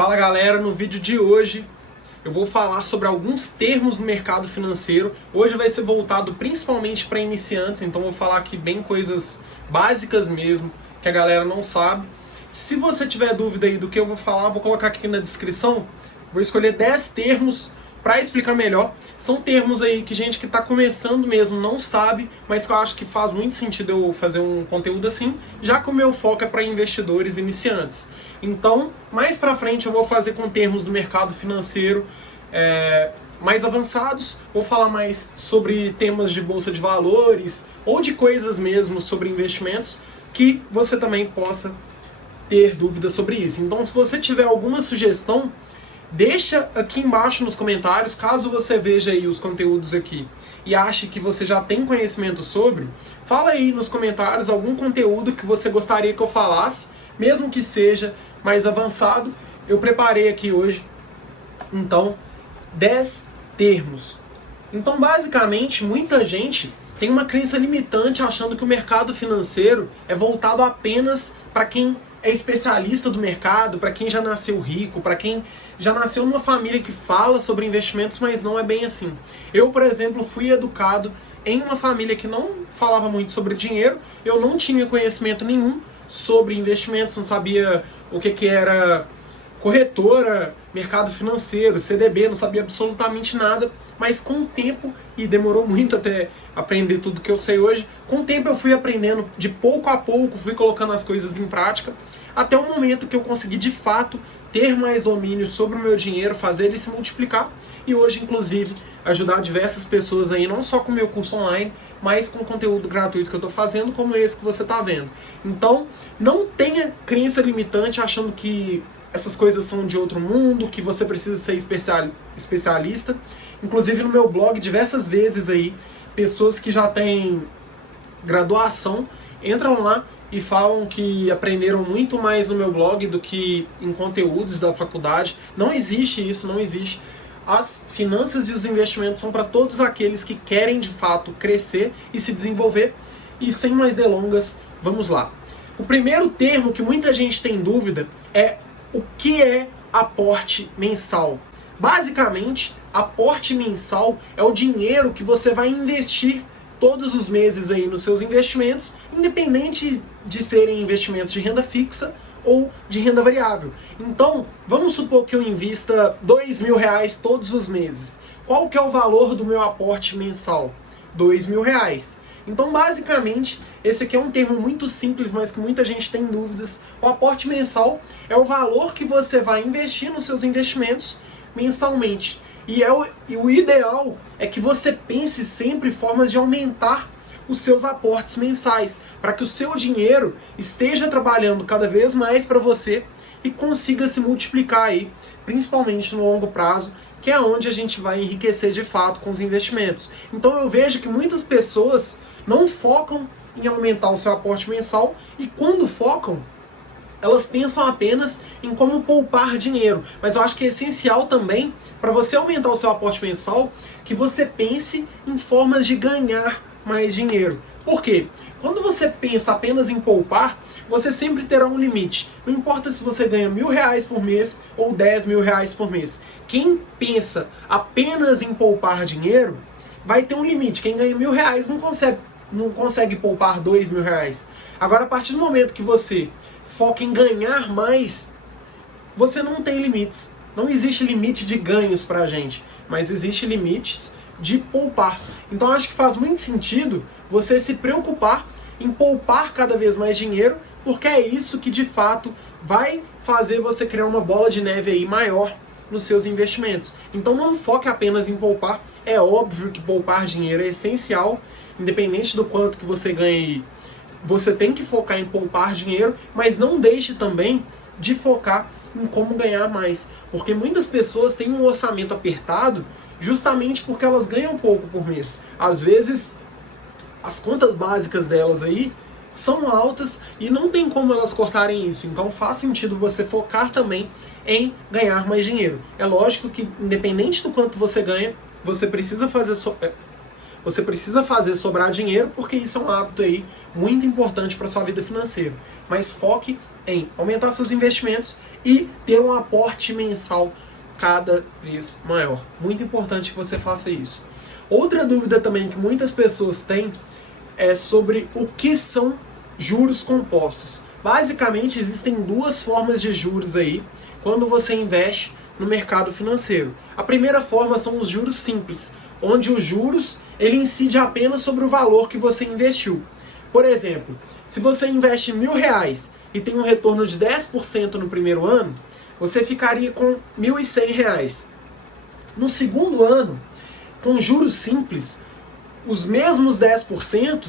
Fala galera, no vídeo de hoje eu vou falar sobre alguns termos do mercado financeiro. Hoje vai ser voltado principalmente para iniciantes, então vou falar aqui bem coisas básicas mesmo, que a galera não sabe. Se você tiver dúvida aí do que eu vou falar, vou colocar aqui na descrição. Vou escolher 10 termos para explicar melhor. São termos aí que gente que está começando mesmo não sabe, mas que eu acho que faz muito sentido eu fazer um conteúdo assim, já que o meu foco é para investidores iniciantes. Então, mais para frente eu vou fazer com termos do mercado financeiro mais avançados. Vou falar mais sobre temas de bolsa de valores ou de coisas mesmo sobre investimentos que você também possa ter dúvidas sobre isso. Então, se você tiver alguma sugestão, deixa aqui embaixo nos comentários. Caso você veja aí os conteúdos aqui e ache que você já tem conhecimento sobre, fala aí nos comentários algum conteúdo que você gostaria que eu falasse, mesmo que seja mais avançado. Eu preparei aqui hoje, então, 10 termos. Então, basicamente, muita gente tem uma crença limitante achando que o mercado financeiro é voltado apenas para quem é especialista do mercado, para quem já nasceu rico, para quem já nasceu numa família que fala sobre investimentos, mas não é bem assim. Eu, por exemplo, fui educado em uma família que não falava muito sobre dinheiro, eu não tinha conhecimento nenhum sobre investimentos, não sabia o que era corretora, mercado financeiro, CDB, não sabia absolutamente nada, mas com o tempo, e demorou muito até aprender tudo que eu sei hoje, com o tempo eu fui aprendendo de pouco a pouco, fui colocando as coisas em prática, até o momento que eu consegui de fato ter mais domínio sobre o meu dinheiro, fazer ele se multiplicar, e hoje inclusive ajudar diversas pessoas aí, não só com o meu curso online, mas com o conteúdo gratuito que eu estou fazendo, como esse que você está vendo. Então, não tenha crença limitante achando que essas coisas são de outro mundo, que você precisa ser especialista. Inclusive no meu blog, diversas vezes aí, pessoas que já têm graduação entram lá e falam que aprenderam muito mais no meu blog do que em conteúdos da faculdade. Não existe isso, não existe. As finanças e os investimentos são para todos aqueles que querem de fato crescer e se desenvolver. E sem mais delongas, vamos lá. O primeiro termo que muita gente tem dúvida é o que é aporte mensal. Basicamente, aporte mensal é o dinheiro que você vai investir todos os meses aí nos seus investimentos, independente de serem investimentos de renda fixa ou de renda variável. Então, vamos supor que eu invista R$2.000 todos os meses. Qual que é o valor do meu aporte mensal? R$2.000. Então, basicamente, esse aqui é um termo muito simples, mas que muita gente tem dúvidas. O aporte mensal é o valor que você vai investir nos seus investimentos mensalmente. E o ideal é que você pense sempre em formas de aumentar os seus aportes mensais, para que o seu dinheiro esteja trabalhando cada vez mais para você e consiga se multiplicar aí, principalmente no longo prazo, que é onde a gente vai enriquecer de fato com os investimentos. Então eu vejo que muitas pessoas não focam em aumentar o seu aporte mensal, e quando focam, elas pensam apenas em como poupar dinheiro. Mas eu acho que é essencial também, para você aumentar o seu aporte mensal, que você pense em formas de ganhar mais dinheiro. Por quê? Quando você pensa apenas em poupar, você sempre terá um limite. Não importa se você ganha R$1.000 por mês ou R$10.000 por mês. Quem pensa apenas em poupar dinheiro, vai ter um limite. Quem ganha R$1.000 não consegue poupar R$2.000. Agora, a partir do momento que você foca em ganhar mais, você não tem limites. Não existe limite de ganhos pra gente, mas existe limites de poupar. Então acho que faz muito sentido você se preocupar em poupar cada vez mais dinheiro, porque é isso que de fato vai fazer você criar uma bola de neve aí maior nos seus investimentos. Então não foque apenas em poupar. É óbvio que poupar dinheiro é essencial, independente do quanto que você ganha aí. Você tem que focar em poupar dinheiro, mas não deixe também de focar em como ganhar mais. Porque muitas pessoas têm um orçamento apertado justamente porque elas ganham pouco por mês. Às vezes, as contas básicas delas aí são altas e não tem como elas cortarem isso. Então faz sentido você focar também em ganhar mais dinheiro. É lógico que, independente do quanto você ganha, você precisa fazer você precisa fazer sobrar dinheiro, porque isso é um hábito aí muito importante para sua vida financeira. Mas foque em aumentar seus investimentos e ter um aporte mensal cada vez maior. Muito importante que você faça isso. Outra dúvida também que muitas pessoas têm é sobre o que são juros compostos. Basicamente, existem duas formas de juros aí quando você investe no mercado financeiro. A primeira forma são os juros simples, onde os juros ele incide apenas sobre o valor que você investiu. Por exemplo, se você investe R$1.000 e tem um retorno de 10% no primeiro ano, você ficaria com R$1.100. No segundo ano, com juros simples, os mesmos 10%,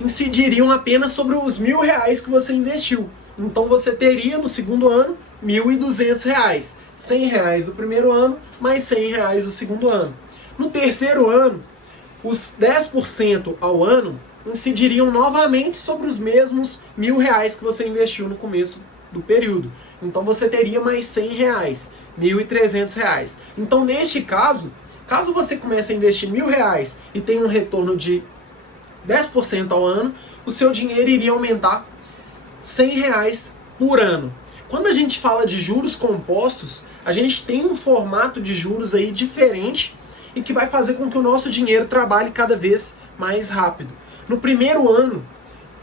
incidiriam apenas sobre os R$1.000 que você investiu. Então você teria no segundo ano R$1.200. R$100 do primeiro ano, mais R$100 do segundo ano. No terceiro ano, os 10% ao ano incidiriam novamente sobre os mesmos R$1.000 que você investiu no começo do período. Então você teria mais R$100, R$1.300. Então neste caso, caso você comece a investir R$1.000 e tenha um retorno de 10% ao ano, o seu dinheiro iria aumentar R$100 por ano. Quando a gente fala de juros compostos, a gente tem um formato de juros aí diferente e que vai fazer com que o nosso dinheiro trabalhe cada vez mais rápido. No primeiro ano,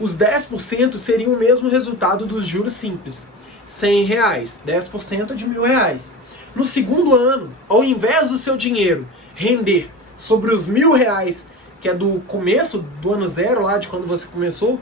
os 10% seriam o mesmo resultado dos juros simples. R$100, 10% de R$1.000. No segundo ano, ao invés do seu dinheiro render sobre os R$1.000, que é do começo do ano zero, lá de quando você começou,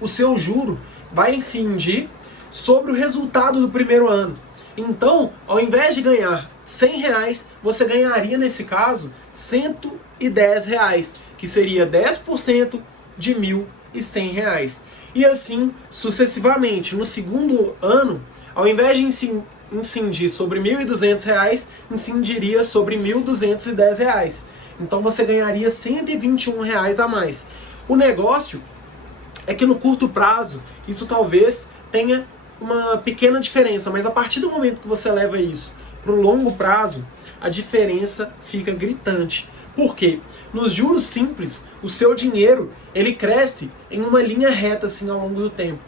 o seu juro vai incidir sobre o resultado do primeiro ano. Então, ao invés de ganhar R$100, você ganharia, nesse caso, R$110, que seria 10% de R$1.100. E assim, sucessivamente. No segundo ano, ao invés de incidir sobre R$1.200, incidiria sobre R$1.210. Então você ganharia R$121 a mais. O negócio é que no curto prazo, isso talvez tenha uma pequena diferença, mas a partir do momento que você leva isso para o longo prazo, a diferença fica gritante. Por quê? Nos juros simples, o seu dinheiro ele cresce em uma linha reta assim ao longo do tempo.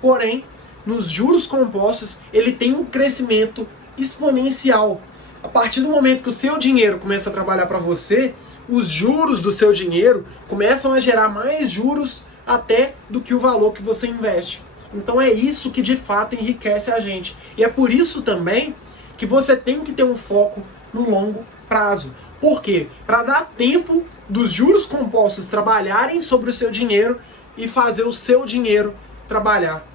Porém, nos juros compostos, ele tem um crescimento exponencial. A partir do momento que o seu dinheiro começa a trabalhar para você, os juros do seu dinheiro começam a gerar mais juros até do que o valor que você investe. Então é isso que de fato enriquece a gente. E é por isso também que você tem que ter um foco no longo prazo. Por quê? Para dar tempo dos juros compostos trabalharem sobre o seu dinheiro e fazer o seu dinheiro trabalhar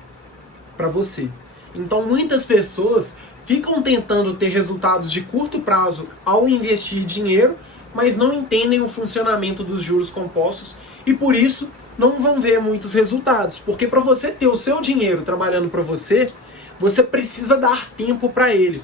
para você. Então muitas pessoas ficam tentando ter resultados de curto prazo ao investir dinheiro, mas não entendem o funcionamento dos juros compostos e por isso não vão ver muitos resultados. Porque para você ter o seu dinheiro trabalhando para você, você precisa dar tempo para ele.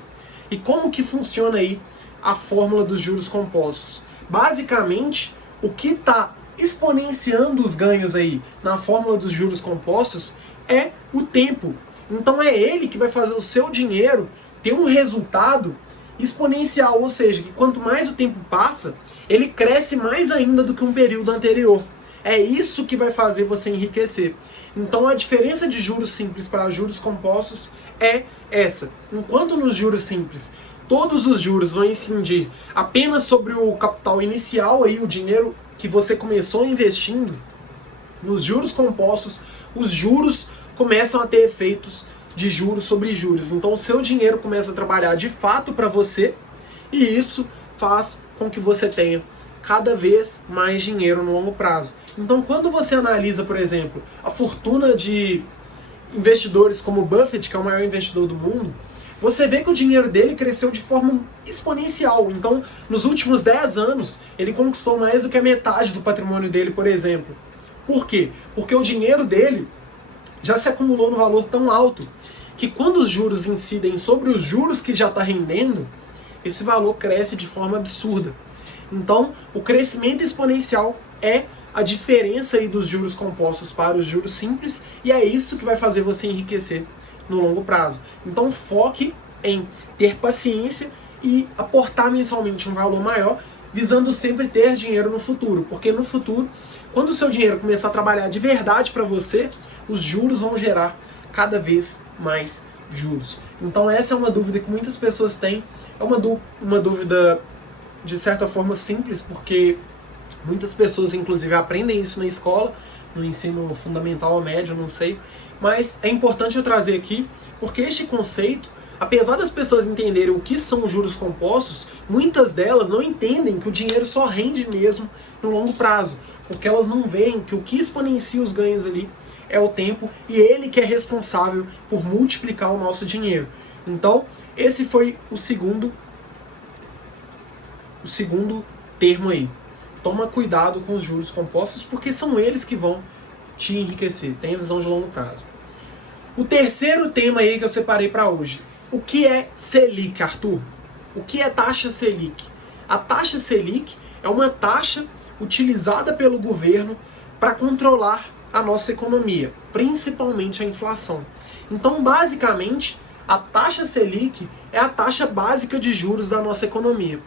E como que funciona aí a fórmula dos juros compostos? Basicamente, o que está exponenciando os ganhos aí na fórmula dos juros compostos é o tempo. Então é ele que vai fazer o seu dinheiro ter um resultado exponencial, ou seja, que quanto mais o tempo passa, ele cresce mais ainda do que um período anterior. É isso que vai fazer você enriquecer. Então a diferença de juros simples para juros compostos é essa. Enquanto nos juros simples, todos os juros vão incidir apenas sobre o capital inicial, aí, o dinheiro que você começou investindo, nos juros compostos, os juros começam a ter efeitos de juros sobre juros. Então o seu dinheiro começa a trabalhar de fato para você e isso faz com que você tenha cada vez mais dinheiro no longo prazo. Então quando você analisa, por exemplo, a fortuna de investidores como Buffett, que é o maior investidor do mundo, você vê que o dinheiro dele cresceu de forma exponencial. Então, nos últimos 10 anos, ele conquistou mais do que a metade do patrimônio dele, por exemplo. Por quê? Porque o dinheiro dele já se acumulou no valor tão alto que quando os juros incidem sobre os juros que já está rendendo, esse valor cresce de forma absurda. Então, o crescimento exponencial é a diferença aí dos juros compostos para os juros simples e é isso que vai fazer você enriquecer no longo prazo. Então foque em ter paciência e aportar mensalmente um valor maior, visando sempre ter dinheiro no futuro, porque no futuro, quando o seu dinheiro começar a trabalhar de verdade para você, os juros vão gerar cada vez mais juros. Então essa é uma dúvida que muitas pessoas têm, é uma dúvida de certa forma simples, porque muitas pessoas inclusive aprendem isso na escola, no ensino fundamental ou médio, não sei, mas é importante eu trazer aqui, porque este conceito, apesar das pessoas entenderem o que são juros compostos, muitas delas não entendem que o dinheiro só rende mesmo no longo prazo, porque elas não veem que o que exponencia os ganhos ali é o tempo, e ele que é responsável por multiplicar o nosso dinheiro. Então, esse foi o segundo termo aí. Toma cuidado com os juros compostos, porque são eles que vão te enriquecer. Tenha visão de longo prazo. O terceiro tema aí que eu separei para hoje. O que é Selic, Arthur? O que é taxa Selic? A taxa Selic é uma taxa utilizada pelo governo para controlar a nossa economia, principalmente a inflação. Então, basicamente, a taxa Selic é a taxa básica de juros da nossa economia.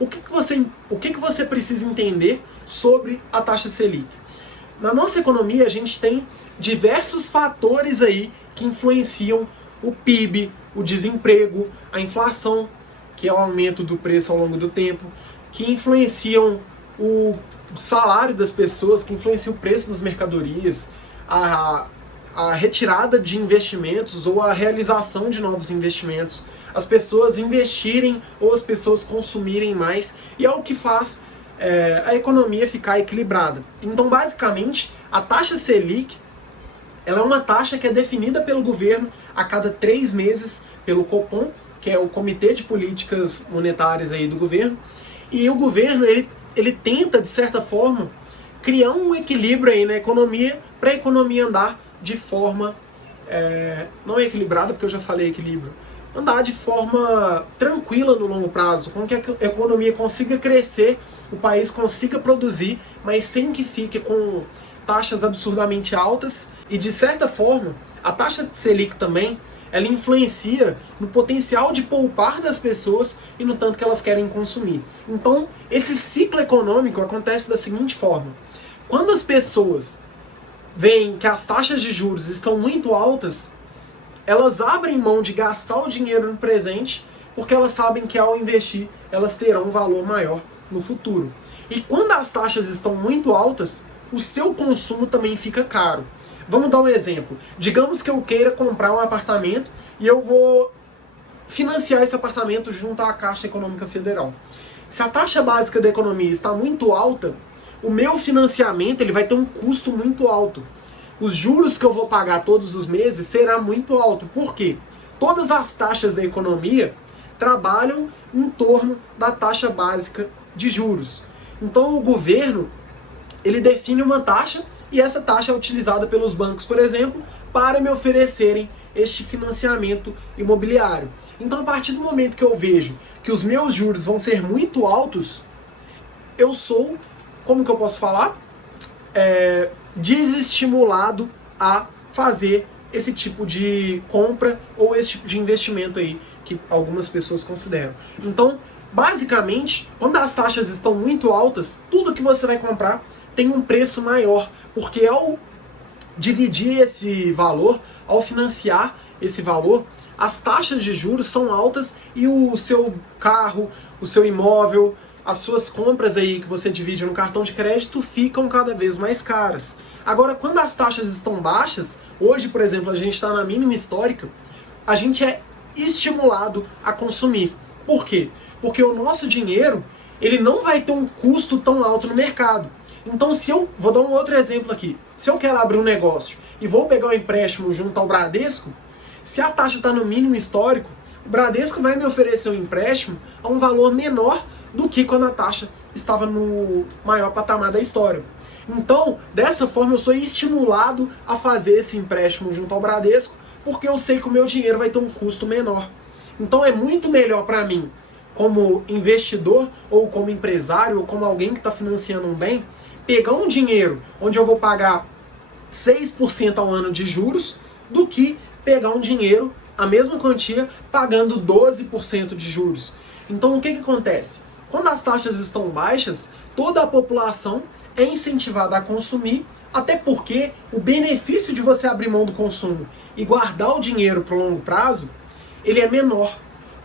O que você precisa entender sobre a taxa Selic? Na nossa economia, a gente tem diversos fatores aí que influenciam o PIB, o desemprego, a inflação, que é o aumento do preço ao longo do tempo, que influenciam o salário das pessoas, que influenciam o preço das mercadorias, a retirada de investimentos ou a realização de novos investimentos, as pessoas investirem ou as pessoas consumirem mais, e é o que faz a economia ficar equilibrada. Então, basicamente, a taxa Selic ela é uma taxa que é definida pelo governo a cada 3 meses pelo Copom, que é o Comitê de Políticas Monetárias aí do governo, e o governo ele tenta, de certa forma, criar um equilíbrio aí na economia, para a economia andar de forma, não equilibrada, porque eu já falei equilíbrio, andar de forma tranquila no longo prazo, com que a economia consiga crescer, o país consiga produzir, mas sem que fique com taxas absurdamente altas. E de certa forma, a taxa Selic também, ela influencia no potencial de poupar das pessoas e no tanto que elas querem consumir. Então, esse ciclo econômico acontece da seguinte forma: quando as pessoas veem que as taxas de juros estão muito altas, elas abrem mão de gastar o dinheiro no presente, porque elas sabem que ao investir, elas terão um valor maior no futuro. E quando as taxas estão muito altas, o seu consumo também fica caro. Vamos dar um exemplo. Digamos que eu queira comprar um apartamento e eu vou financiar esse apartamento junto à Caixa Econômica Federal. Se a taxa básica da economia está muito alta, o meu financiamento ele vai ter um custo muito alto. Os juros que eu vou pagar todos os meses será muito alto. Por quê? Todas as taxas da economia trabalham em torno da taxa básica de juros. Então o governo ele define uma taxa e essa taxa é utilizada pelos bancos, por exemplo, para me oferecerem este financiamento imobiliário. Então, a partir do momento que eu vejo que os meus juros vão ser muito altos, eu sou, como que eu posso falar? Desestimulado a fazer esse tipo de compra ou esse tipo de investimento aí que algumas pessoas consideram. Então, basicamente, quando as taxas estão muito altas, tudo que você vai comprar tem um preço maior, porque ao dividir esse valor, ao financiar esse valor, as taxas de juros são altas e o seu carro, o seu imóvel, as suas compras aí que você divide no cartão de crédito ficam cada vez mais caras. Agora, quando as taxas estão baixas, hoje, por exemplo, a gente está na mínima histórica, a gente é estimulado a consumir. Por quê? Porque o nosso dinheiro ele não vai ter um custo tão alto no mercado. Então, vou dar um outro exemplo aqui. Se eu quero abrir um negócio e vou pegar um empréstimo junto ao Bradesco, se a taxa está no mínimo histórico, o Bradesco vai me oferecer um empréstimo a um valor menor do que quando a taxa estava no maior patamar da história. Então, dessa forma, eu sou estimulado a fazer esse empréstimo junto ao Bradesco, porque eu sei que o meu dinheiro vai ter um custo menor. Então, é muito melhor para mim, como investidor, ou como empresário, ou como alguém que está financiando um bem, pegar um dinheiro onde eu vou pagar 6% ao ano de juros, do que pegar um dinheiro, a mesma quantia, pagando 12% de juros. Então o que acontece? Quando as taxas estão baixas, toda a população é incentivada a consumir, até porque o benefício de você abrir mão do consumo e guardar o dinheiro para o longo prazo, ele é menor.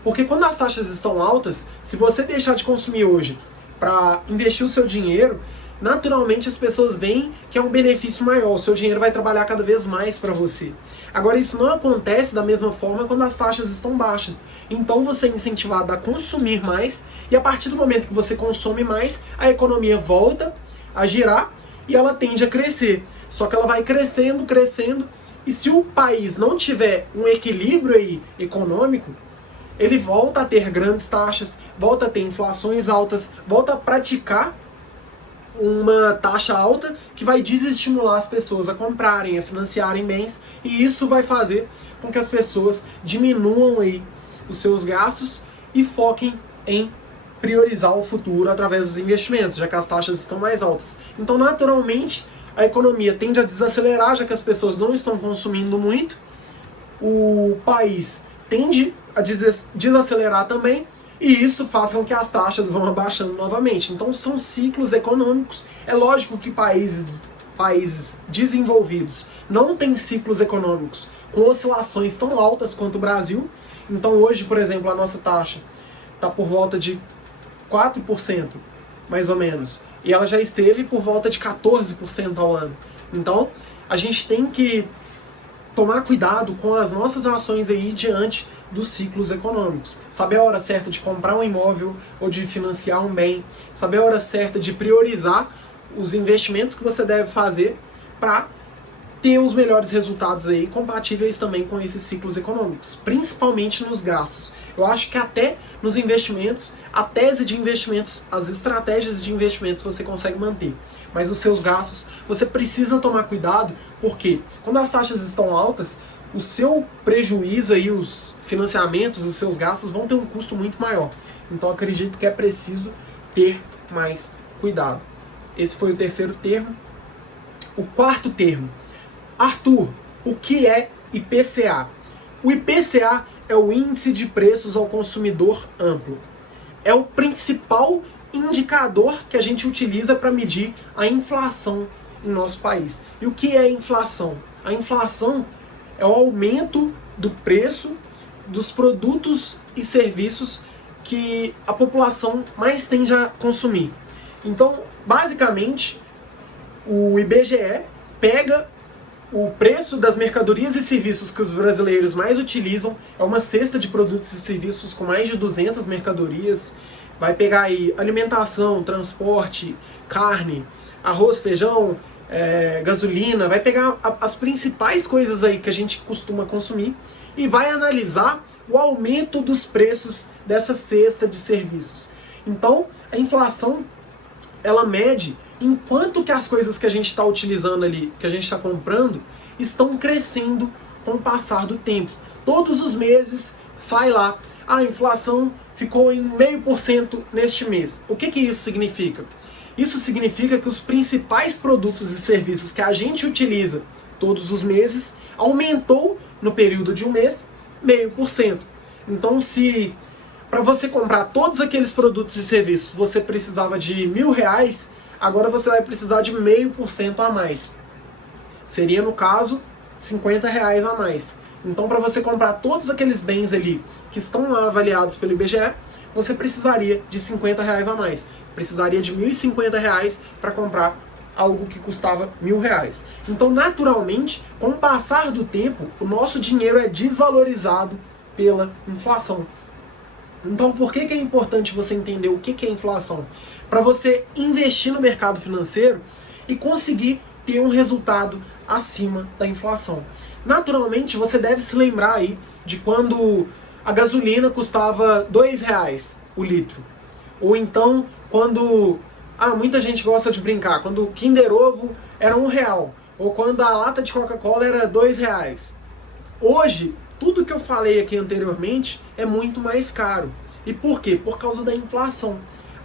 Porque quando as taxas estão altas, se você deixar de consumir hoje para investir o seu dinheiro, naturalmente as pessoas veem que é um benefício maior, o seu dinheiro vai trabalhar cada vez mais para você. Agora isso não acontece da mesma forma quando as taxas estão baixas. Então você é incentivado a consumir mais, e a partir do momento que você consome mais, a economia volta a girar e ela tende a crescer. Só que ela vai crescendo, crescendo, e se o país não tiver um equilíbrio aí econômico, ele volta a ter grandes taxas, volta a ter inflações altas, volta a praticar uma taxa alta que vai desestimular as pessoas a comprarem, a financiarem bens, e isso vai fazer com que as pessoas diminuam aí os seus gastos e foquem em priorizar o futuro através dos investimentos, já que as taxas estão mais altas. Então, naturalmente, a economia tende a desacelerar, já que as pessoas não estão consumindo muito, o país tende a desacelerar também, e isso faz com que as taxas vão abaixando novamente. Então são ciclos econômicos. É lógico que países desenvolvidos não têm ciclos econômicos com oscilações tão altas quanto o Brasil. Então hoje, por exemplo, a nossa taxa está por volta de 4%, mais ou menos. E ela já esteve por volta de 14% ao ano. Então a gente tem que tomar cuidado com as nossas ações aí diante dos ciclos econômicos. Saber a hora certa de comprar um imóvel ou de financiar um bem. Saber a hora certa de priorizar os investimentos que você deve fazer para ter os melhores resultados aí, compatíveis também com esses ciclos econômicos, principalmente nos gastos. Eu acho que até nos investimentos, a tese de investimentos, as estratégias de investimentos você consegue manter, mas os seus gastos você precisa tomar cuidado, porque quando as taxas estão altas, o seu prejuízo aí, os financiamentos, os seus gastos vão ter um custo muito maior. Então acredito que é preciso ter mais cuidado. Esse foi o terceiro termo. O quarto termo. Arthur, o que é IPCA? O IPCA é o Índice de Preços ao Consumidor Amplo. É o principal indicador que a gente utiliza para medir a inflação em nosso país. E o que é inflação? A inflação é o aumento do preço dos produtos e serviços que a população mais tende a consumir. Então, basicamente, o IBGE pega o preço das mercadorias e serviços que os brasileiros mais utilizam, é uma cesta de produtos e serviços com mais de 200 mercadorias, vai pegar aí alimentação, transporte, carne, arroz, feijão, gasolina, vai pegar as principais coisas aí que a gente costuma consumir e vai analisar o aumento dos preços dessa cesta de serviços. Então, a inflação, ela mede em quanto que as coisas que a gente está utilizando ali, que a gente está comprando, estão crescendo com o passar do tempo. Todos os meses sai lá, a inflação ficou em 0,5% neste mês. O que isso significa? Isso significa que os principais produtos e serviços que a gente utiliza todos os meses aumentou no período de um mês 0,5%. Então, se para você comprar todos aqueles produtos e serviços você precisava de R$1.000, agora você vai precisar de 0,5% a mais. Seria, no caso, R$50 a mais. Então, para você comprar todos aqueles bens ali que estão lá avaliados pelo IBGE, você precisaria de R$50 a mais. Precisaria de R$1.050 para comprar algo que custava R$1.000. Então, naturalmente, com o passar do tempo, o nosso dinheiro é desvalorizado pela inflação. Então, por que é importante você entender o que é inflação? Para você investir no mercado financeiro e conseguir ter um resultado acima da inflação. Naturalmente, você deve se lembrar aí de quando a gasolina custava R$2 o litro. Ou então, quando... muita gente gosta de brincar. Quando o Kinder Ovo era R$1. Ou quando a lata de Coca-Cola era R$2. Hoje, tudo que eu falei aqui anteriormente é muito mais caro. E por quê? Por causa da inflação.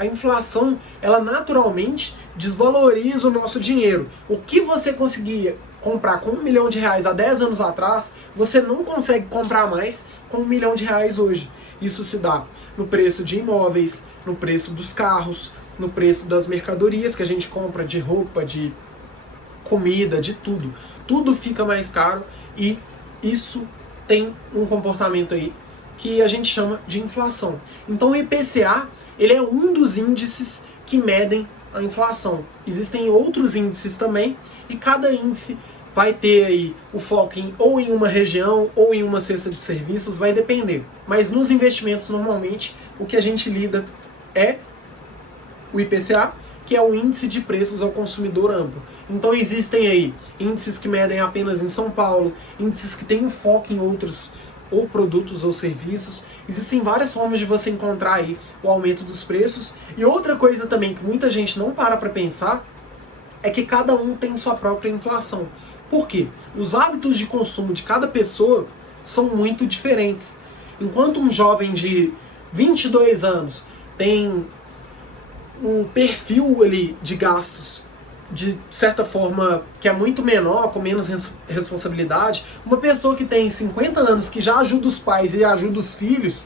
A inflação, ela naturalmente desvaloriza o nosso dinheiro. O que você conseguia comprar com R$1 milhão há 10 anos atrás, você não consegue comprar mais com R$1 milhão hoje. Isso se dá no preço de imóveis, no preço dos carros, no preço das mercadorias que a gente compra, de roupa, de comida, de tudo. Tudo fica mais caro e isso tem um comportamento aí que a gente chama de inflação. Então o IPCA, ele é um dos índices que medem a inflação. Existem outros índices também e cada índice vai ter aí o foco ou em uma região ou em uma cesta de serviços, vai depender. Mas nos investimentos, normalmente, o que a gente lida é o IPCA, que é o Índice de Preços ao Consumidor Amplo. Então existem aí índices que medem apenas em São Paulo, índices que têm foco em outros ou produtos ou serviços. Existem várias formas de você encontrar aí o aumento dos preços. E outra coisa também que muita gente não para pensar é que cada um tem sua própria inflação. Por quê? Os hábitos de consumo de cada pessoa são muito diferentes. Enquanto um jovem de 22 anos tem um perfil ali de gastos de certa forma que é muito menor, com menos responsabilidade, uma pessoa que tem 50 anos, que já ajuda os pais e ajuda os filhos,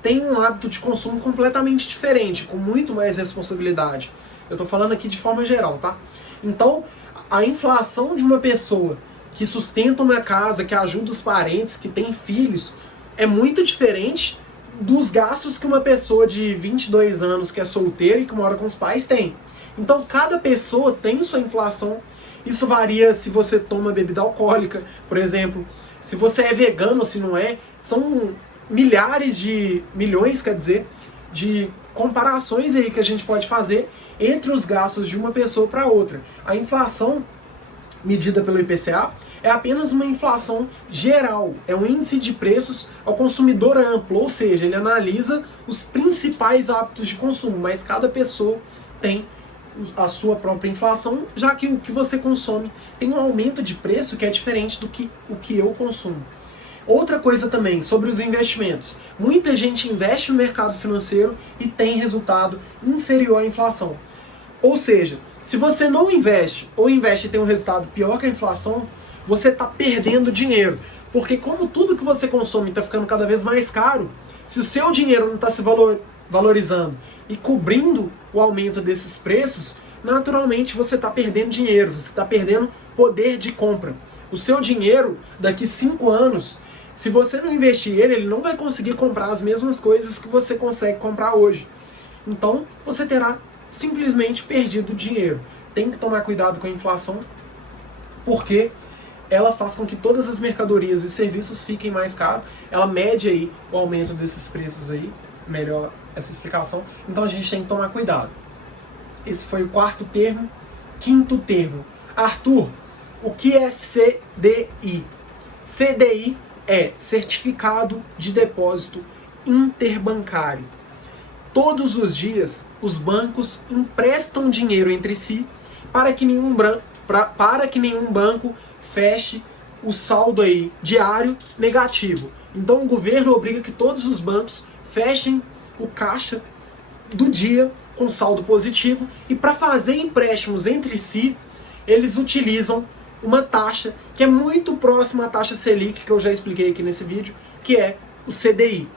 tem um hábito de consumo completamente diferente, com muito mais responsabilidade. Eu tô falando aqui de forma geral, tá? Então, a inflação de uma pessoa que sustenta uma casa, que ajuda os parentes, que tem filhos, é muito diferente dos gastos que uma pessoa de 22 anos que é solteira e que mora com os pais tem. Então, cada pessoa tem sua inflação. Isso varia se você toma bebida alcoólica, por exemplo, se você é vegano ou se não é. São milhões, quer dizer, de comparações aí que a gente pode fazer entre os gastos de uma pessoa para outra. A inflação medida pelo IPCA é apenas uma inflação geral, é um índice de preços ao consumidor amplo, ou seja, ele analisa os principais hábitos de consumo, mas cada pessoa tem a sua própria inflação, já que o que você consome tem um aumento de preço que é diferente do que o que eu consumo. Outra coisa também, sobre os investimentos. Muita gente investe no mercado financeiro e tem resultado inferior à inflação. Ou seja, se você não investe ou investe e tem um resultado pior que a inflação, você está perdendo dinheiro. Porque como tudo que você consome está ficando cada vez mais caro, se o seu dinheiro não está se valorizando e cobrindo o aumento desses preços, naturalmente você está perdendo dinheiro, você está perdendo poder de compra. O seu dinheiro, daqui 5 anos, se você não investir ele não vai conseguir comprar as mesmas coisas que você consegue comprar hoje. Então, você terá simplesmente perdido dinheiro. Tem que tomar cuidado com a inflação, porque ela faz com que todas as mercadorias e serviços fiquem mais caros. Ela mede aí o aumento desses preços aí, melhor essa explicação. Então a gente tem que tomar cuidado. Esse foi o 4º termo. 5º termo. Arthur, o que é CDI? CDI é Certificado de Depósito Interbancário. Todos os dias, os bancos emprestam dinheiro entre si para que nenhum banco feche o saldo aí diário negativo. Então o governo obriga que todos os bancos fechem o caixa do dia com saldo positivo, e para fazer empréstimos entre si, eles utilizam uma taxa que é muito próxima à taxa Selic, que eu já expliquei aqui nesse vídeo, que é o CDI.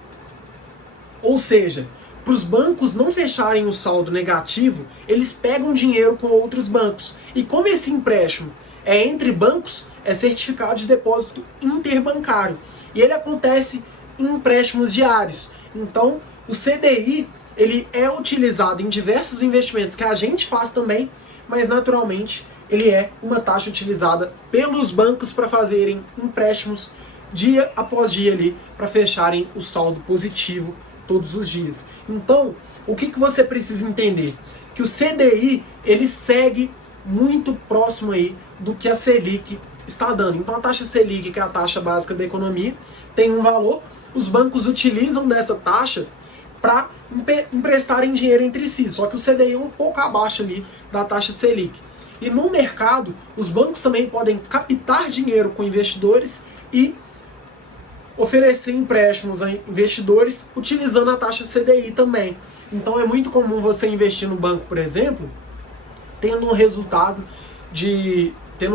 Ou seja, para os bancos não fecharem o saldo negativo, eles pegam dinheiro com outros bancos. E como esse empréstimo é entre bancos, é certificado de depósito interbancário. E ele acontece em empréstimos diários. Então, o CDI ele é utilizado em diversos investimentos que a gente faz também, mas naturalmente ele é uma taxa utilizada pelos bancos para fazerem empréstimos dia após dia ali, para fecharem o saldo positivo todos os dias. Então, o que você precisa entender? Que o CDI, ele segue muito próximo aí do que a Selic está dando. Então a taxa Selic, que é a taxa básica da economia, tem um valor, os bancos utilizam dessa taxa para emprestarem dinheiro entre si, só que o CDI é um pouco abaixo ali da taxa Selic. E no mercado, os bancos também podem captar dinheiro com investidores e oferecer empréstimos a investidores utilizando a taxa CDI também. Então é muito comum você investir no banco, por exemplo, tendo um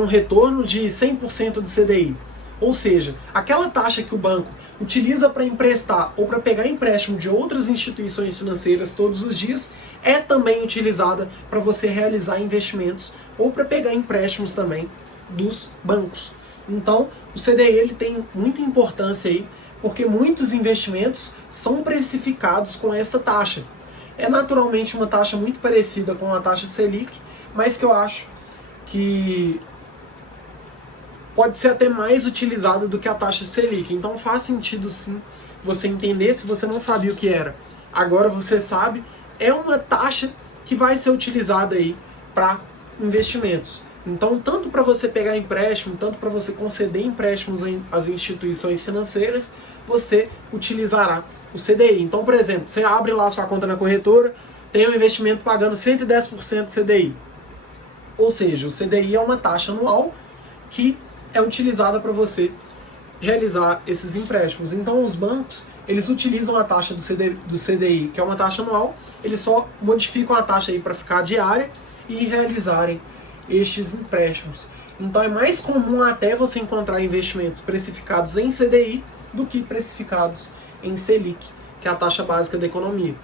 retorno de 100% do CDI. Ou seja, aquela taxa que o banco utiliza para emprestar ou para pegar empréstimo de outras instituições financeiras todos os dias é também utilizada para você realizar investimentos ou para pegar empréstimos também dos bancos. Então, o CDI ele tem muita importância aí, porque muitos investimentos são precificados com essa taxa. É naturalmente uma taxa muito parecida com a taxa Selic, mas que eu acho que pode ser até mais utilizada do que a taxa Selic. Então faz sentido sim você entender, se você não sabia o que era. Agora você sabe, é uma taxa que vai ser utilizada aí para investimentos. Então, tanto para você pegar empréstimo, tanto para você conceder empréstimos às instituições financeiras, você utilizará o CDI. Então, por exemplo, você abre lá sua conta na corretora, tem um investimento pagando 110% CDI. Ou seja, o CDI é uma taxa anual que é utilizada para você realizar esses empréstimos. Então, os bancos, eles utilizam a taxa do CDI, que é uma taxa anual, eles só modificam a taxa aí para ficar diária e realizarem estes empréstimos. Então, é mais comum até você encontrar investimentos precificados em CDI do que precificados em Selic, que é a taxa básica da economia.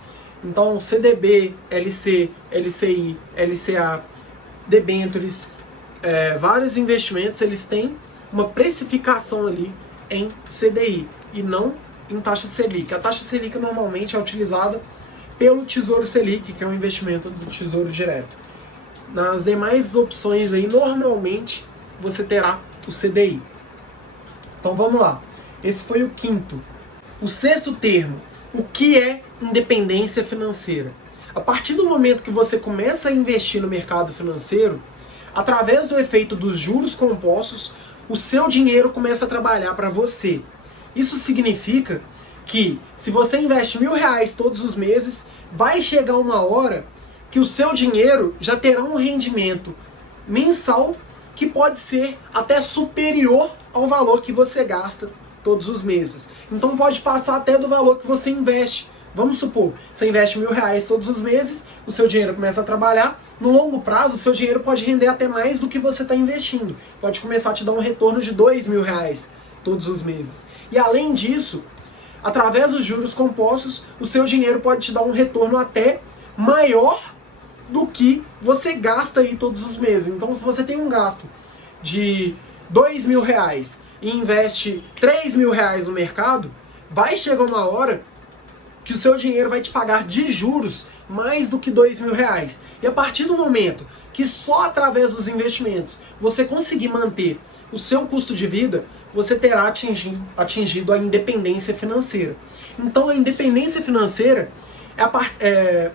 Então, CDB, LC, LCI, LCA, debêntures, vários investimentos, eles têm uma precificação ali em CDI e não em taxa Selic. A taxa Selic normalmente é utilizada pelo Tesouro Selic, que é um investimento do Tesouro Direto. Nas demais opções aí, normalmente, você terá o CDI. Então vamos lá. Esse foi o quinto. O sexto termo, o que é independência financeira? A partir do momento que você começa a investir no mercado financeiro, através do efeito dos juros compostos, o seu dinheiro começa a trabalhar para você. Isso significa que se você investe R$1.000 todos os meses, vai chegar uma hora que o seu dinheiro já terá um rendimento mensal que pode ser até superior ao valor que você gasta todos os meses. Então pode passar até do valor que você investe. Vamos supor, você investe R$1.000 todos os meses, o seu dinheiro começa a trabalhar, no longo prazo o seu dinheiro pode render até mais do que você está investindo. Pode começar a te dar um retorno de R$2.000 todos os meses. E além disso, através dos juros compostos, o seu dinheiro pode te dar um retorno até maior do que você gasta aí todos os meses. Então, se você tem um gasto de R$2.000 e investe R$3.000 no mercado, vai chegar uma hora que o seu dinheiro vai te pagar de juros mais do que R$2.000. E a partir do momento que só através dos investimentos você conseguir manter o seu custo de vida, você terá atingido a independência financeira. Então a independência financeira é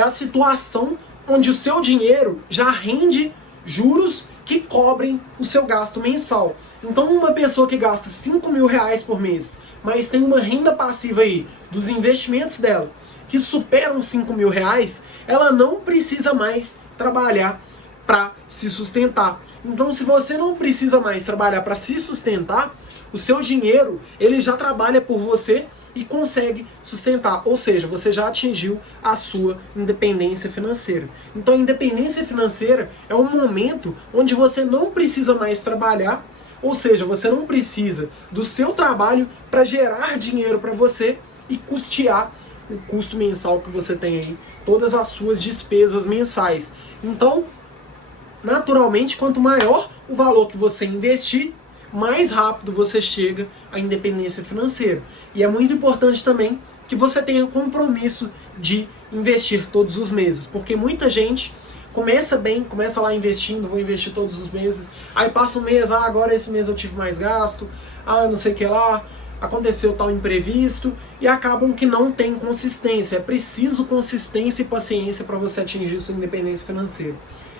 a situação onde o seu dinheiro já rende juros que cobrem o seu gasto mensal. Então uma pessoa que gasta R$5.000 por mês, mas tem uma renda passiva aí dos investimentos dela que superam R$5.000, ela não precisa mais trabalhar para se sustentar. Então, se você não precisa mais trabalhar para se sustentar, o seu dinheiro ele já trabalha por você e consegue sustentar. Ou seja, você já atingiu a sua independência financeira. Então, a independência financeira é um momento onde você não precisa mais trabalhar, ou seja, você não precisa do seu trabalho para gerar dinheiro para você e custear o custo mensal que você tem aí, todas as suas despesas mensais. Então, naturalmente, quanto maior o valor que você investir, mais rápido você chega à independência financeira. E é muito importante também que você tenha compromisso de investir todos os meses, porque muita gente começa bem, começa lá investindo, vou investir todos os meses, aí passa um mês, agora esse mês eu tive mais gasto, não sei o que lá, aconteceu tal imprevisto, e acabam que não tem consistência. É preciso consistência e paciência para você atingir sua independência financeira.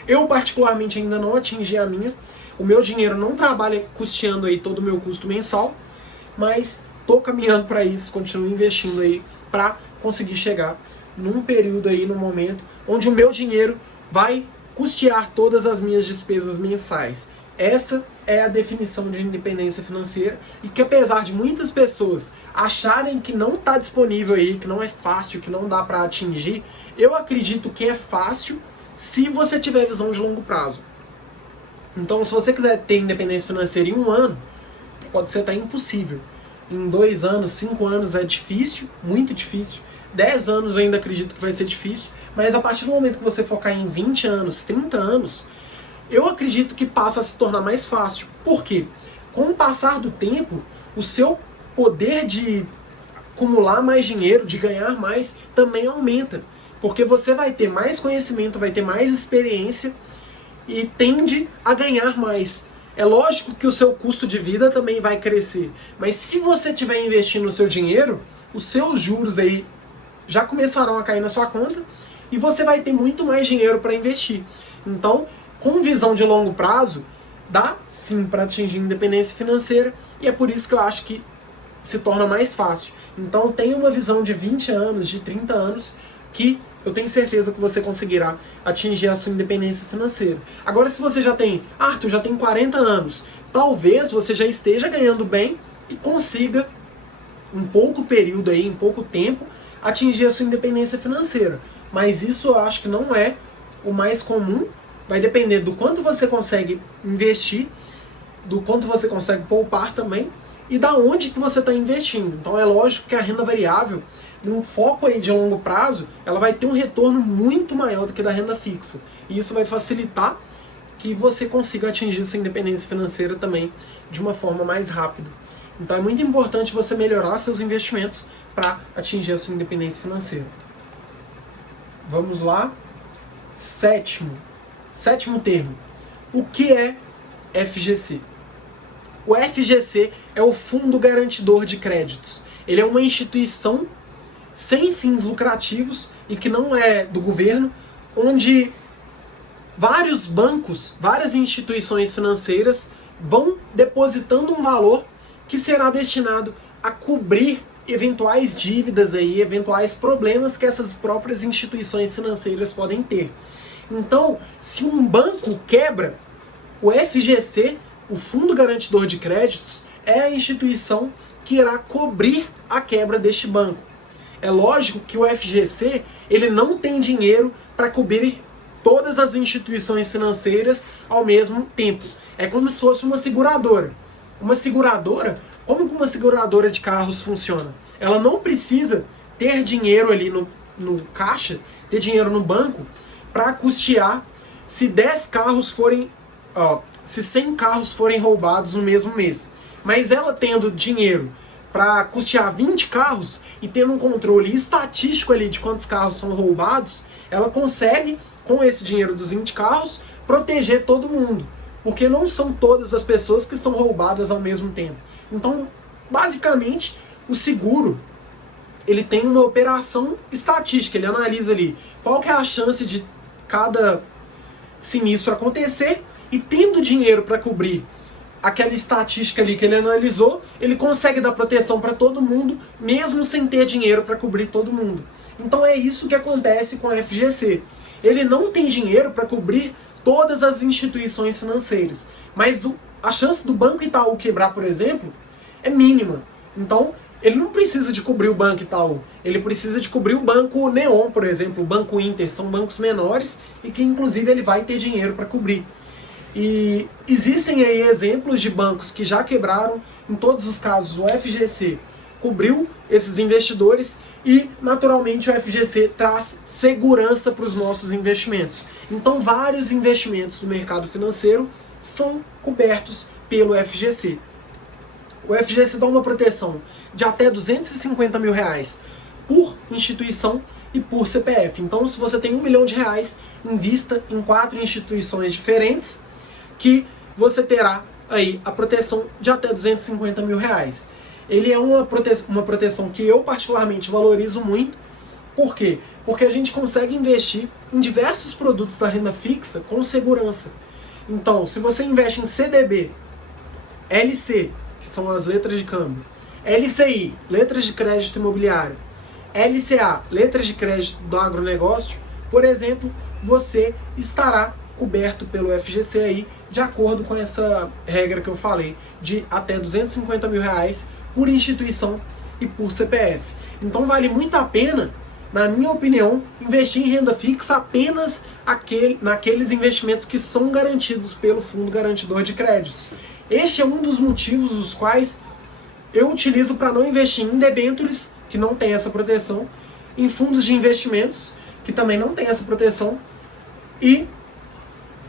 Eu particularmente ainda não atingi a minha, o meu dinheiro não trabalha custeando aí todo o meu custo mensal, mas estou caminhando para isso, continuo investindo aí para conseguir chegar num período aí, num momento, onde o meu dinheiro vai custear todas as minhas despesas mensais. Essa é a definição de independência financeira, e que apesar de muitas pessoas acharem que não está disponível aí, que não é fácil, que não dá para atingir, eu acredito que é fácil se você tiver visão de longo prazo. Então, se você quiser ter independência financeira em 1 ano, pode ser até impossível. Em 2 anos, 5 anos é difícil, muito difícil. 10 anos eu ainda acredito que vai ser difícil, mas a partir do momento que você focar em 20 anos, 30 anos, eu acredito que passa a se tornar mais fácil. Por quê? Com o passar do tempo, o seu poder de acumular mais dinheiro, de ganhar mais, também aumenta. Porque você vai ter mais conhecimento, vai ter mais experiência e tende a ganhar mais. É lógico que o seu custo de vida também vai crescer. Mas se você estiver investindo o seu dinheiro, os seus juros aí já começarão a cair na sua conta e você vai ter muito mais dinheiro para investir. Então, com visão de longo prazo, dá sim para atingir independência financeira, e é por isso que eu acho que se torna mais fácil. Então tenha uma visão de 20 anos, de 30 anos, que eu tenho certeza que você conseguirá atingir a sua independência financeira. Agora, se você já tem, Arthur, já tem 40 anos, talvez você já esteja ganhando bem e consiga, em pouco período aí, em pouco tempo, atingir a sua independência financeira. Mas isso eu acho que não é o mais comum. Vai depender do quanto você consegue investir, do quanto você consegue poupar também, e da onde que você está investindo. Então é lógico que a renda variável, num foco aí de longo prazo, ela vai ter um retorno muito maior do que da renda fixa. E isso vai facilitar que você consiga atingir sua independência financeira também de uma forma mais rápida. Então é muito importante você melhorar seus investimentos para atingir a sua independência financeira. Vamos lá. Sétimo termo. O que é FGC? O FGC é o Fundo Garantidor de Créditos. Ele é uma instituição sem fins lucrativos e que não é do governo, onde vários bancos, várias instituições financeiras vão depositando um valor que será destinado a cobrir eventuais dívidas aí, eventuais problemas que essas próprias instituições financeiras podem ter. Então, se um banco quebra, o FGC, o Fundo Garantidor de Créditos, é a instituição que irá cobrir a quebra deste banco. É lógico que o FGC ele não tem dinheiro para cobrir todas as instituições financeiras ao mesmo tempo. É como se fosse uma seguradora. Uma seguradora, como uma seguradora de carros funciona? Ela não precisa ter dinheiro ali no caixa, ter dinheiro no banco, para custear se 10 carros forem, se 100 carros forem roubados no mesmo mês. Mas ela tendo dinheiro para custear 20 carros e tendo um controle estatístico ali de quantos carros são roubados, ela consegue, com esse dinheiro dos 20 carros, proteger todo mundo. Porque não são todas as pessoas que são roubadas ao mesmo tempo. Então, basicamente, o seguro ele tem uma operação estatística, ele analisa ali qual que é a chance de cada sinistro acontecer, e tendo dinheiro para cobrir aquela estatística ali que ele analisou, ele consegue dar proteção para todo mundo, mesmo sem ter dinheiro para cobrir todo mundo. Então é isso que acontece com a FGC. Ele não tem dinheiro para cobrir todas as instituições financeiras, mas a chance do Banco Itaú quebrar, por exemplo, é mínima. Então, ele não precisa de cobrir o Banco Itaú, ele precisa de cobrir o Banco Neon, por exemplo, o Banco Inter, são bancos menores e que inclusive ele vai ter dinheiro para cobrir. E existem aí exemplos de bancos que já quebraram, em todos os casos o FGC cobriu esses investidores e naturalmente o FGC traz segurança para os nossos investimentos. Então vários investimentos do mercado financeiro são cobertos pelo FGC. O FGC dá uma proteção de até R$250 mil por instituição e por CPF. Então, se você tem R$1 milhão, invista em 4 instituições diferentes que você terá aí a proteção de até R$250 mil. Ele é uma proteção que eu particularmente valorizo muito. Por quê? Porque a gente consegue investir em diversos produtos da renda fixa com segurança. Então, se você investe em CDB, LC, que são as letras de câmbio, LCI, letras de crédito imobiliário, LCA, letras de crédito do agronegócio, por exemplo, você estará coberto pelo FGC aí de acordo com essa regra que eu falei, de até 250 mil reais por instituição e por CPF. Então vale muito a pena, na minha opinião, investir em renda fixa apenas naqueles investimentos que são garantidos pelo Fundo Garantidor de Créditos. Este é um dos motivos dos quais eu utilizo para não investir em debêntures, que não tem essa proteção, em fundos de investimentos, que também não tem essa proteção, e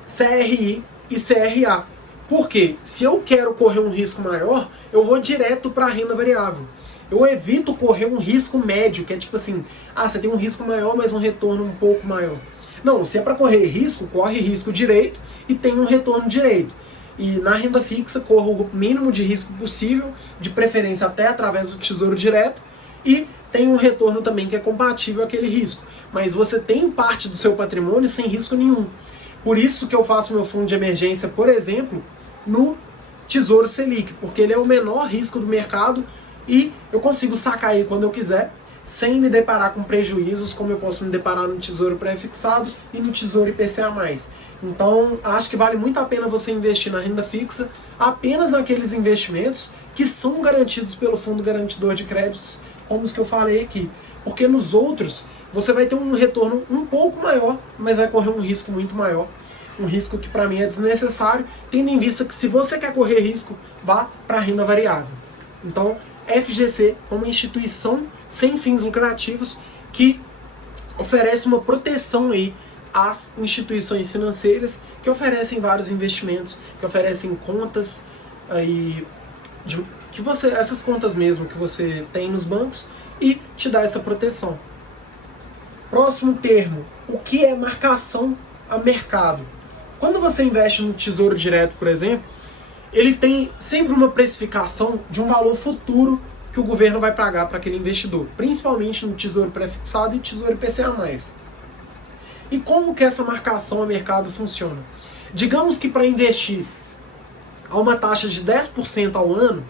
CRI e CRA. Porque se eu quero correr um risco maior, eu vou direto para a renda variável. Eu evito correr um risco médio, que é tipo assim, você tem um risco maior, mas um retorno um pouco maior. Não, se é para correr risco, corre risco direito e tem um retorno direito. E na renda fixa, corra o mínimo de risco possível, de preferência até através do Tesouro Direto, e tem um retorno também que é compatível àquele risco. Mas você tem parte do seu patrimônio sem risco nenhum. Por isso que eu faço meu fundo de emergência, por exemplo, no Tesouro Selic, porque ele é o menor risco do mercado e eu consigo sacar aí quando eu quiser, sem me deparar com prejuízos, como eu posso me deparar no Tesouro Pré-fixado e no Tesouro IPCA+. Então, acho que vale muito a pena você investir na renda fixa apenas naqueles investimentos que são garantidos pelo Fundo Garantidor de Créditos, como os que eu falei aqui. Porque nos outros, você vai ter um retorno um pouco maior, mas vai correr um risco muito maior. Um risco que para mim é desnecessário, tendo em vista que se você quer correr risco, vá para a renda variável. Então, FGC é uma instituição sem fins lucrativos que oferece uma proteção aí às instituições financeiras que oferecem vários investimentos, que oferecem contas aí, essas contas mesmo que você tem nos bancos e te dá essa proteção. Próximo termo, o que é marcação a mercado? Quando você investe no Tesouro Direto, por exemplo, ele tem sempre uma precificação de um valor futuro que o governo vai pagar para aquele investidor, principalmente no Tesouro Pré-fixado e Tesouro IPCA+. E como que essa marcação a mercado funciona? Digamos que para investir a uma taxa de 10% ao ano,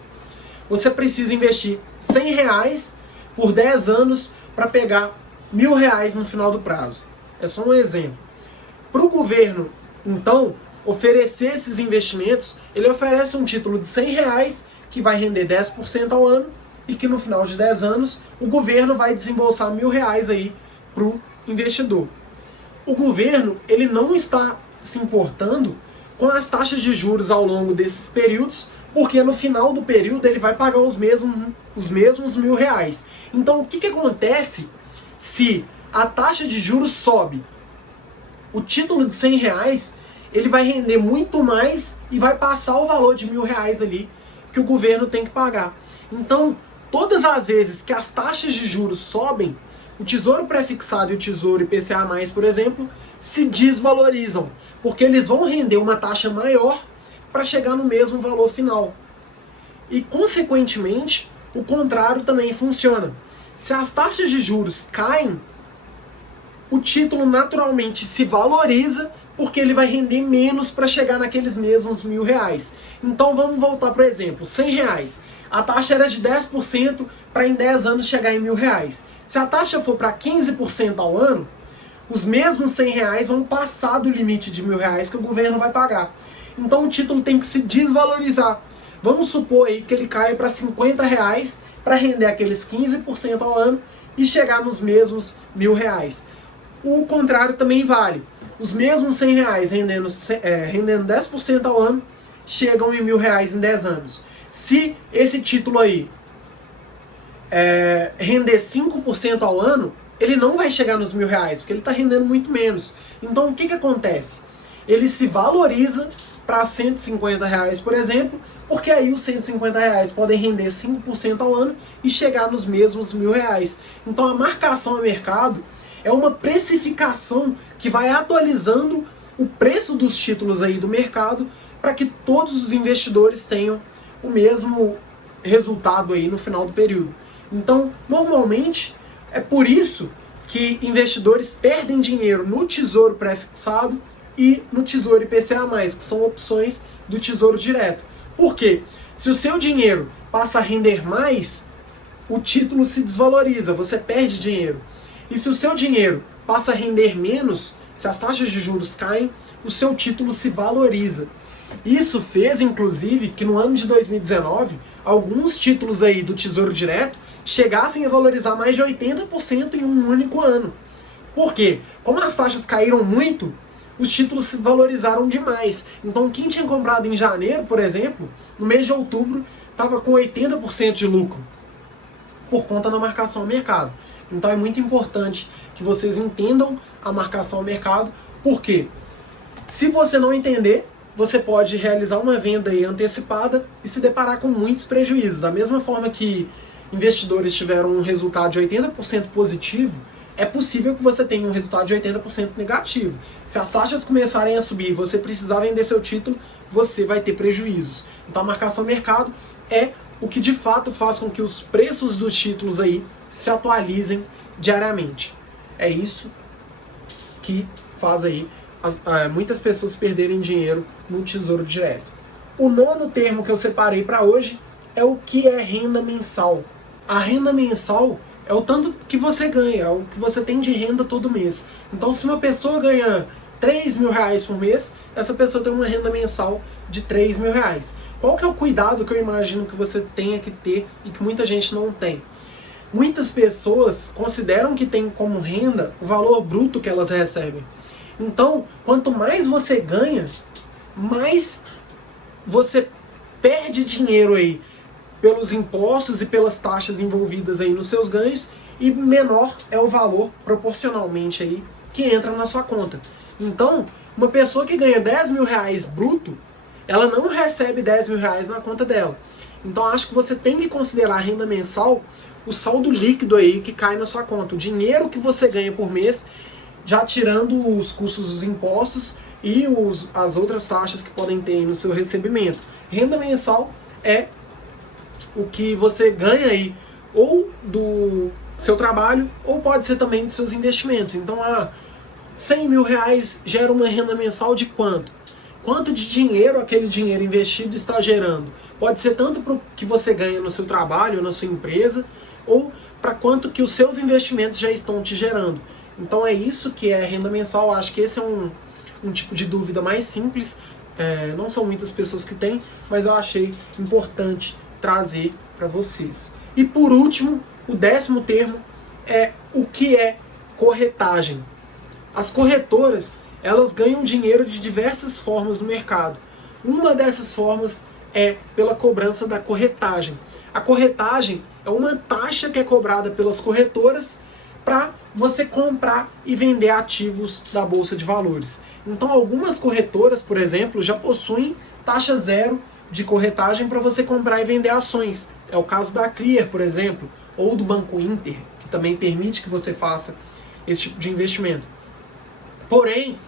você precisa investir R$100 por 10 anos para pegar R$1.000 no final do prazo. É só um exemplo. Para o governo, então, oferecer esses investimentos, ele oferece um título de R$100 que vai render 10% ao ano e que no final de 10 anos o governo vai desembolsar R$1.000 aí para o investidor. O governo ele não está se importando com as taxas de juros ao longo desses períodos, porque no final do período ele vai pagar os mesmos R$1.000. Então o que acontece se a taxa de juros sobe? O título de R$100 ele vai render muito mais e vai passar o valor de R$1.000 ali que o governo tem que pagar. Então, todas as vezes que as taxas de juros sobem, o Tesouro Pré-fixado e o Tesouro IPCA+, por exemplo, se desvalorizam, porque eles vão render uma taxa maior para chegar no mesmo valor final. E, consequentemente, o contrário também funciona. Se as taxas de juros caem, o título naturalmente se valoriza, porque ele vai render menos para chegar naqueles mesmos R$1.000. Então vamos voltar para o exemplo, R$100. A taxa era de 10% para em 10 anos chegar em R$1.000. Se a taxa for para 15% ao ano, os mesmos R$100 vão passar do limite de R$1.000 que o governo vai pagar. Então o título tem que se desvalorizar. Vamos supor aí que ele caia para R$50 para render aqueles 15% ao ano e chegar nos mesmos R$1.000. O contrário também vale. Os mesmos R$100 rendendo 10% ao ano, chegam em R$1.000 em 10 anos. Se esse título aí render 5% ao ano, ele não vai chegar nos R$1.000, porque ele está rendendo muito menos. Então o que acontece? Ele se valoriza para R$150, por exemplo, porque aí os R$150 podem render 5% ao ano e chegar nos mesmos R$1.000. Então a marcação a mercado é uma precificação que vai atualizando o preço dos títulos aí do mercado para que todos os investidores tenham o mesmo resultado aí no final do período. Então, normalmente, é por isso que investidores perdem dinheiro no Tesouro Pré-fixado e no Tesouro IPCA+, que são opções do Tesouro Direto. Por quê? Se o seu dinheiro passa a render mais, o título se desvaloriza, você perde dinheiro. E se o seu dinheiro passa a render menos, se as taxas de juros caem, o seu título se valoriza. Isso fez, inclusive, que no ano de 2019, alguns títulos aí do Tesouro Direto chegassem a valorizar mais de 80% em um único ano. Por quê? Como as taxas caíram muito, os títulos se valorizaram demais. Então, quem tinha comprado em janeiro, por exemplo, no mês de outubro, estava com 80% de lucro, por conta da marcação ao mercado. Então, é muito importante que vocês entendam a marcação ao mercado, porque se você não entender, você pode realizar uma venda aí antecipada e se deparar com muitos prejuízos. Da mesma forma que investidores tiveram um resultado de 80% positivo, é possível que você tenha um resultado de 80% negativo. Se as taxas começarem a subir e você precisar vender seu título, você vai ter prejuízos. Então a marcação mercado é o que de fato faz com que os preços dos títulos aí se atualizem diariamente. É isso que faz aí muitas pessoas perderem dinheiro no Tesouro Direto. O nono termo que eu separei para hoje é o que é renda mensal. A renda mensal é o tanto que você ganha, é o que você tem de renda todo mês. Então, se uma pessoa ganha R$3.000 por mês, essa pessoa tem uma renda mensal de R$3.000. Qual que é o cuidado que eu imagino que você tenha que ter e que muita gente não tem? Muitas pessoas consideram que tem como renda o valor bruto que elas recebem. Então, quanto mais você ganha, mais você perde dinheiro aí pelos impostos e pelas taxas envolvidas aí nos seus ganhos, e menor é o valor proporcionalmente aí que entra na sua conta. Então, uma pessoa que ganha R$10.000 bruto, ela não recebe R$10.000 na conta dela. Então, acho que você tem que considerar a renda mensal o saldo líquido aí que cai na sua conta, o dinheiro que você ganha por mês, já tirando os custos dos impostos e as outras taxas que podem ter no seu recebimento. Renda mensal é o que você ganha aí ou do seu trabalho, ou pode ser também dos seus investimentos. Então, R$100.000 gera uma renda mensal de quanto? Quanto de dinheiro aquele dinheiro investido está gerando? Pode ser tanto para o que você ganha no seu trabalho, na sua empresa, ou para quanto que os seus investimentos já estão te gerando. Então é isso que é renda mensal. Acho que esse é um tipo de dúvida mais simples. Não são muitas pessoas que têm, mas eu achei importante trazer para vocês. E por último, o 10º termo é o que é corretagem. As corretoras, elas ganham dinheiro de diversas formas no mercado. Uma dessas formas é pela cobrança da corretagem. A corretagem é uma taxa que é cobrada pelas corretoras para você comprar e vender ativos da Bolsa de Valores. Então, algumas corretoras, por exemplo, já possuem taxa zero de corretagem para você comprar e vender ações. É o caso da Clear, por exemplo, ou do Banco Inter, que também permite que você faça esse tipo de investimento. Porém,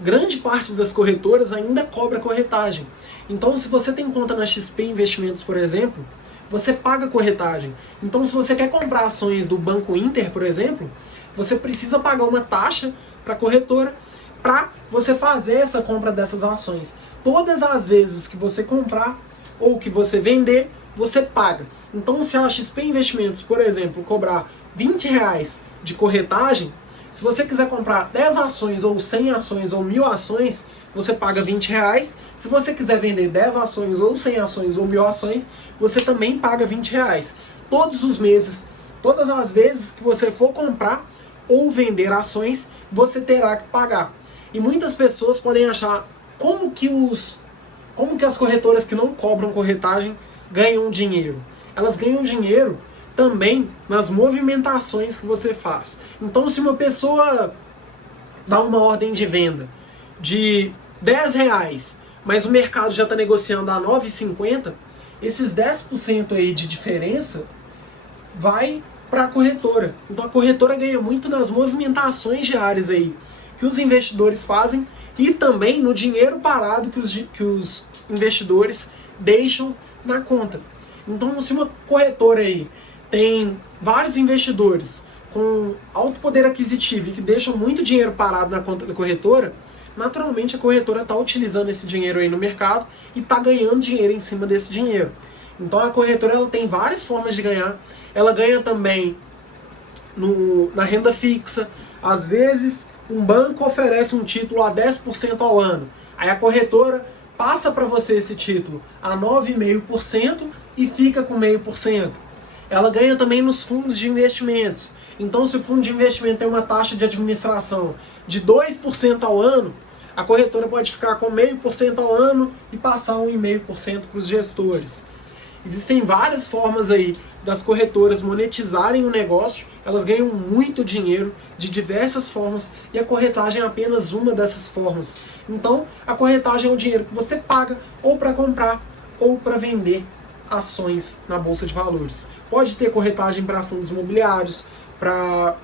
grande parte das corretoras ainda cobra corretagem. Então, se você tem conta na XP Investimentos, por exemplo, você paga corretagem. Então, se você quer comprar ações do Banco Inter, por exemplo, você precisa pagar uma taxa para a corretora para você fazer essa compra dessas ações. Todas as vezes que você comprar ou que você vender, você paga. Então, se a XP Investimentos, por exemplo, cobrar R$20 de corretagem, se você quiser comprar 10 ações, ou 100 ações, ou 1000 ações, você paga R$20. Se você quiser vender 10 ações, ou 100 ações, ou 1000 ações, você também paga R$20. Todos os meses, todas as vezes que você for comprar ou vender ações, você terá que pagar. E muitas pessoas podem achar como que as corretoras que não cobram corretagem ganham dinheiro. Elas ganham dinheiro também nas movimentações que você faz. Então, se uma pessoa dá uma ordem de venda de R$10, mas o mercado já está negociando a R$9,50, esses 10% aí de diferença vai para a corretora. Então a corretora ganha muito nas movimentações diárias aí que os investidores fazem e também no dinheiro parado que os investidores deixam na conta. Então, se uma corretora aí tem vários investidores com alto poder aquisitivo e que deixam muito dinheiro parado na conta da corretora, naturalmente a corretora está utilizando esse dinheiro aí no mercado e está ganhando dinheiro em cima desse dinheiro. Então a corretora ela tem várias formas de ganhar. Ela ganha também na renda fixa. Às vezes um banco oferece um título a 10% ao ano. Aí a corretora passa para você esse título a 9,5% e fica com 0,5%. Ela ganha também nos fundos de investimentos. Então, se o fundo de investimento tem uma taxa de administração de 2% ao ano, a corretora pode ficar com 0,5% ao ano e passar 1,5% para os gestores. Existem várias formas aí das corretoras monetizarem o negócio, elas ganham muito dinheiro de diversas formas e a corretagem é apenas uma dessas formas. Então, a corretagem é o dinheiro que você paga ou para comprar ou para vender ações na Bolsa de Valores. Pode ter corretagem para fundos imobiliários, para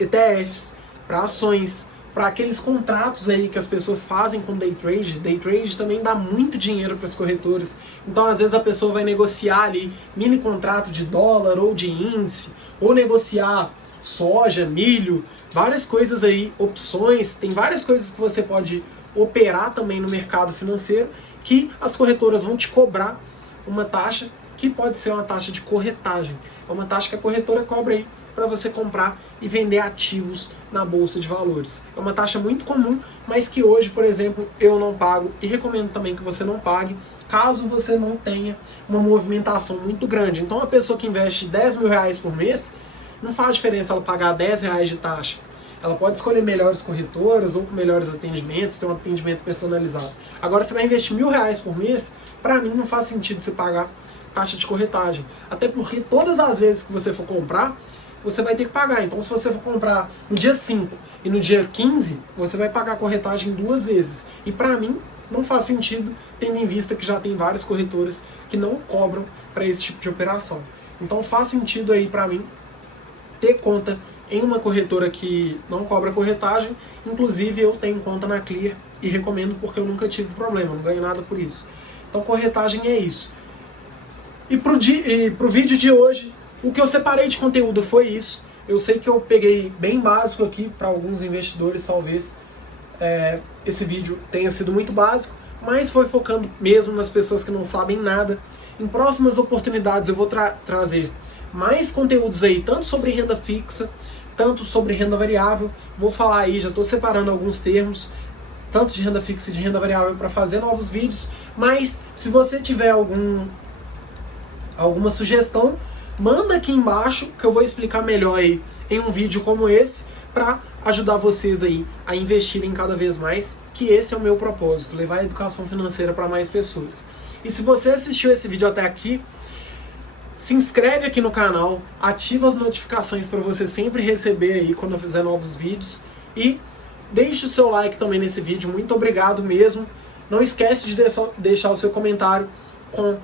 ETFs, para ações, para aqueles contratos aí que as pessoas fazem com day trade. Day trade também dá muito dinheiro para as corretoras. Então, às vezes a pessoa vai negociar ali mini contrato de dólar ou de índice, ou negociar soja, milho, várias coisas aí, opções, tem várias coisas que você pode operar também no mercado financeiro que as corretoras vão te cobrar uma taxa que pode ser uma taxa de corretagem. É uma taxa que a corretora cobra aí para você comprar e vender ativos na Bolsa de Valores. É uma taxa muito comum, mas que hoje, por exemplo, eu não pago e recomendo também que você não pague, caso você não tenha uma movimentação muito grande. Então, a pessoa que investe 10 mil reais por mês, não faz diferença ela pagar 10 reais de taxa. Ela pode escolher melhores corretoras ou com melhores atendimentos, ter um atendimento personalizado. Agora, você vai investir 1.000 reais por mês, para mim não faz sentido você pagar taxa de corretagem. Até porque todas as vezes que você for comprar, você vai ter que pagar. Então, se você for comprar no dia 5 e no dia 15, você vai pagar a corretagem 2 vezes. E para mim, não faz sentido, tendo em vista que já tem várias corretoras que não cobram para esse tipo de operação. Então, faz sentido aí para mim ter conta em uma corretora que não cobra corretagem. Inclusive, eu tenho conta na Clear e recomendo porque eu nunca tive problema, não ganho nada por isso. Então, corretagem é isso. E pro vídeo de hoje, o que eu separei de conteúdo foi isso. Eu sei que eu peguei bem básico aqui para alguns investidores, talvez esse vídeo tenha sido muito básico, mas foi focando mesmo nas pessoas que não sabem nada. Em próximas oportunidades eu vou trazer mais conteúdos aí, tanto sobre renda fixa, tanto sobre renda variável. Vou falar aí, já estou separando alguns termos, tanto de renda fixa e de renda variável, para fazer novos vídeos. Mas se você tiver alguma sugestão, manda aqui embaixo que eu vou explicar melhor aí em um vídeo como esse, para ajudar vocês aí a investirem cada vez mais, que esse é o meu propósito, levar a educação financeira para mais pessoas. E se você assistiu esse vídeo até aqui, se inscreve aqui no canal, ativa as notificações para você sempre receber aí quando eu fizer novos vídeos, e deixe o seu like também nesse vídeo. Muito obrigado mesmo. Não esquece de deixar o seu comentário com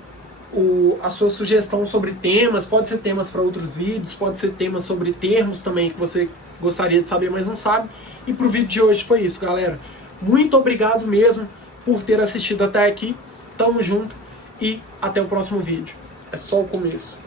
a sua sugestão sobre temas. Pode ser temas para outros vídeos, pode ser temas sobre termos também que você gostaria de saber, mas não sabe. E pro vídeo de hoje foi isso, galera. Muito obrigado mesmo por ter assistido até aqui. Tamo junto e até o próximo vídeo. É só o começo.